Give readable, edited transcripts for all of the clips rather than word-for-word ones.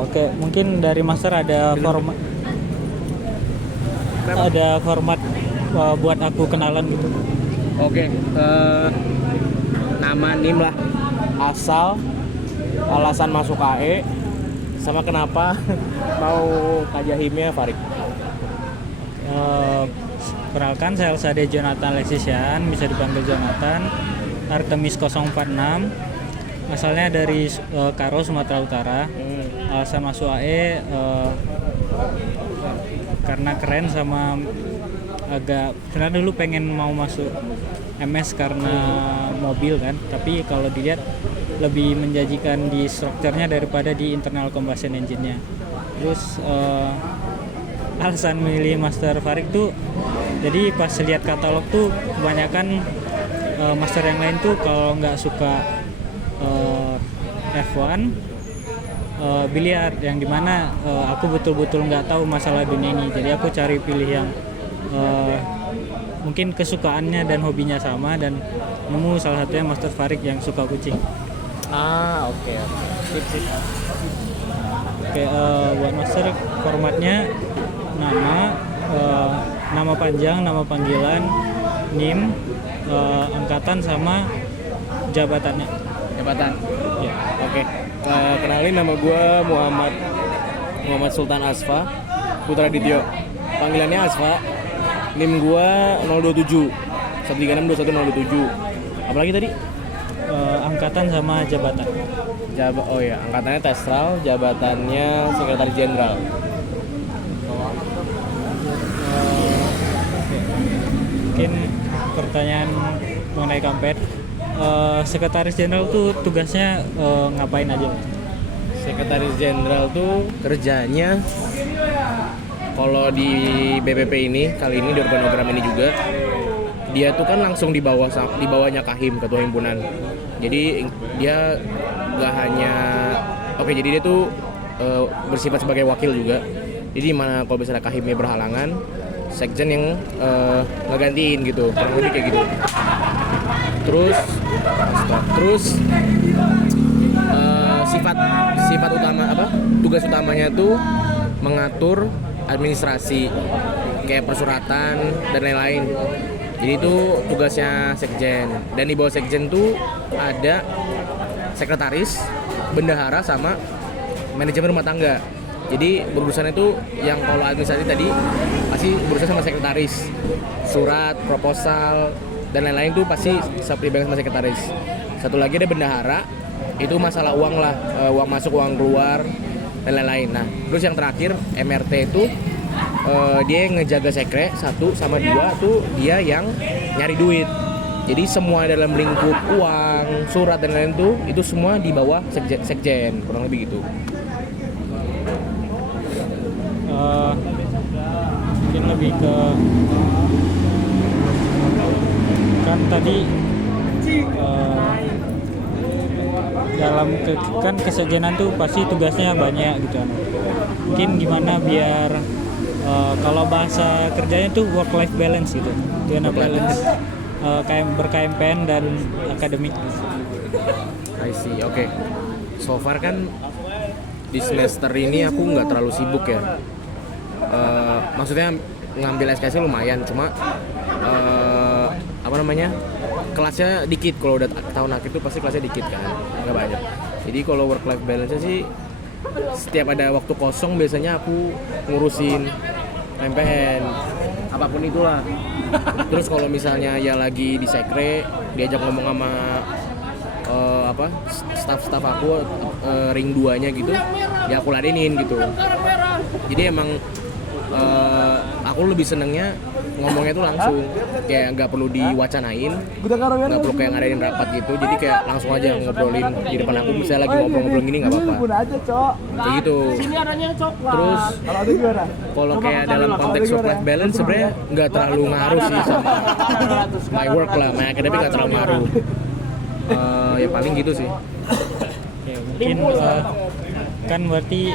Oke, mungkin dari master ada format buat aku kenalan gitu. Oke, nama NIM lah, asal, alasan masuk AE, sama kenapa mau Kajahimnya Farik. Perkenalkan, saya Elsade Jonathan Lexisian, bisa dipanggil Jonathan. Artemis 046, asalnya dari Karo, Sumatera Utara. Alasan masuk AE karena keren sama agak, sebenarnya dulu pengen mau masuk MS karena mobil kan, tapi kalau dilihat lebih menjanjikan di strukturnya daripada di internal combustion engine-nya. Terus alasan milih Master Farik tuh, jadi pas lihat katalog tuh kebanyakan master yang lain tuh kalau nggak suka F1, biliar, yang dimana aku betul-betul nggak tahu masalah dunia ini. Jadi aku cari pilih yang mungkin kesukaannya dan hobinya sama, dan nemu salah satunya Master Farik yang suka kucing. Oke. Sip. Oke, buat master formatnya nama panjang, nama panggilan, NIM, angkatan sama jabatannya. Jabatan. Ya. Oke. Kenalin, nama gue Muhammad Sultan Asfa Putra Dityo. Panggilannya Asfa. NIM gue 027 13621 027. Apalagi tadi? Angkatan sama jabatan. Angkatannya Testral, jabatannya Sekretaris Jenderal. Mungkin pertanyaan mengenai kampet. Sekretaris Jenderal tuh tugasnya ngapain aja? Sekretaris Jenderal tuh kerjanya, kalau di BPP ini kali ini di organogram ini juga, dia tuh kan langsung di bawahnya Kahim, ketua himpunan. Jadi dia gak hanya jadi dia tuh bersifat sebagai wakil juga. Jadi mana kalau misalnya Kahimnya berhalangan, sekjen yang ngegantiin gitu, kurang lebih kayak gitu. Terus sifat utama tugas utamanya tuh mengatur administrasi kayak persuratan dan lain-lain. Jadi itu tugasnya sekjen, dan di bawah sekjen tuh ada sekretaris, bendahara, sama manajemen rumah tangga. Jadi berurusannya tuh yang kalau administrasi tadi pasti berurusan sama sekretaris, surat, proposal, dan lain-lain tuh pasti dipegang sama sekretaris. Satu lagi ada bendahara, itu masalah uang lah, uang masuk, uang keluar, dan lain-lain. Nah, terus yang terakhir MRT itu dia yang ngejaga sekre, 1 sama 2 tuh dia yang nyari duit. Jadi semua dalam lingkup uang, surat, dan lain-lain tuh itu semua di bawah sekjen, kurang lebih gitu. Mungkin lebih ke, kan tadi dalam kan kesekjenan tuh pasti tugasnya banyak gitu kan. Mungkin gimana biar kalau bahasa kerjanya tuh work life balance gitu, gimana balance berKMPN dan akademik. I see, oke. So far kan di semester ini aku nggak terlalu sibuk ya. Maksudnya ngambil SKS lumayan, cuma kelasnya dikit. Kalau udah tahun akhir tuh pasti kelasnya dikit kan, nggak banyak. Jadi kalau work life balance sih, setiap ada waktu kosong biasanya aku ngurusin MPN, apapun itulah. Terus kalau misalnya ya lagi di sekre, diajak ngomong sama staff aku, ring 2-nya gitu, ya aku ladenin gitu. Jadi emang aku lebih senengnya ngomongnya tuh langsung, kayak nggak perlu diwacanain, nggak perlu kayak ngadain rapat gitu. Jadi kayak langsung aja ngobrolin di depan aku, misalnya lagi ngobrol-ngobrol gini nggak apa-apa, kayak gitu. Terus kalau kayak dalam konteks work life balance sebenarnya nggak terlalu ngaruh sih sama my work lah, my academic nggak terlalu ngaruh. Ya paling gitu sih. Ya, mungkin kan berarti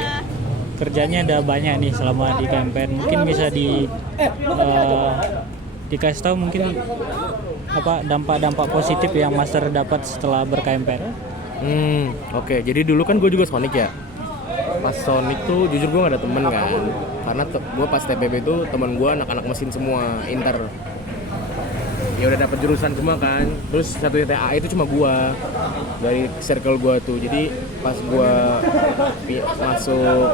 kerjanya ada banyak nih selama di KMPN. Mungkin bisa dikasih tahu mungkin dampak-dampak positif yang master dapat setelah berKMPN. Oke. Jadi dulu kan gue juga Sonic ya. pas Sonic tuh jujur gue gak ada temen kan, karena gue pas TPB tuh temen gue anak-anak mesin semua, inter. Ya udah dapet jurusan semua kan, terus satu TA itu cuma gue dari circle gue tuh. Jadi pas gue masuk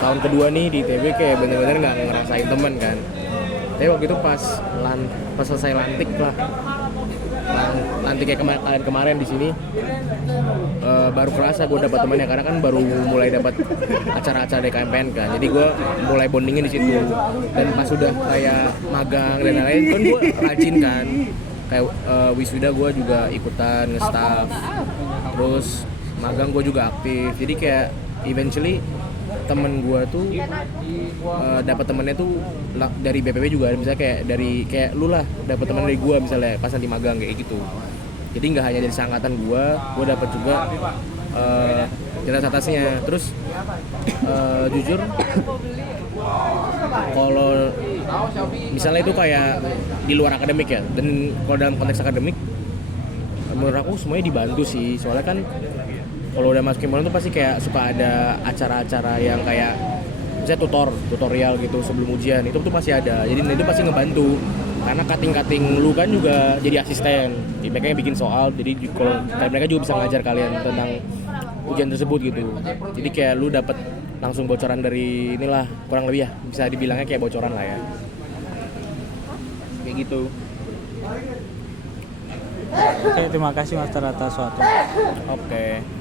tahun kedua nih di TB kayak bener-bener nggak ngerasain temen kan. Tapi waktu itu pas selesai lantik lah, lantik kayak kalian kemarin di sini, baru kerasa gue dapat temannya, karena kan baru mulai dapat acara-acara DKMPN kan. Jadi gue mulai bondingin di situ. Dan pas sudah kayak magang dan lain-lain kan gue rajin kan, kayak wisuda gue juga ikutan nge-staff, terus magang gue juga aktif. Jadi kayak eventually temen gue tuh dapat temennya tuh dari BPW juga, misalnya kayak lu lah dapat temen dari gue misalnya pas nanti magang kayak gitu. Jadi nggak hanya dari seangkatan gue dapat juga di atas atasnya. Terus jujur kalau misalnya itu kayak di luar akademik ya, dan kalau dalam konteks akademik menurut aku semuanya dibantu sih. Soalnya kan kalau udah masuk himpunan tuh pasti kayak suka ada acara-acara yang kayak misalnya tutorial gitu sebelum ujian, itu tuh pasti ada. Jadi itu pasti ngebantu, karena cutting lu kan juga jadi asisten, mereka yang bikin soal. Jadi kalau mereka juga bisa ngajar kalian tentang ujian tersebut gitu. Jadi kayak lu dapet langsung bocoran dari inilah, kurang lebih ya bisa dibilangnya kayak bocoran lah ya, kayak gitu. Oke, terima kasih Master atas waktu. Oke.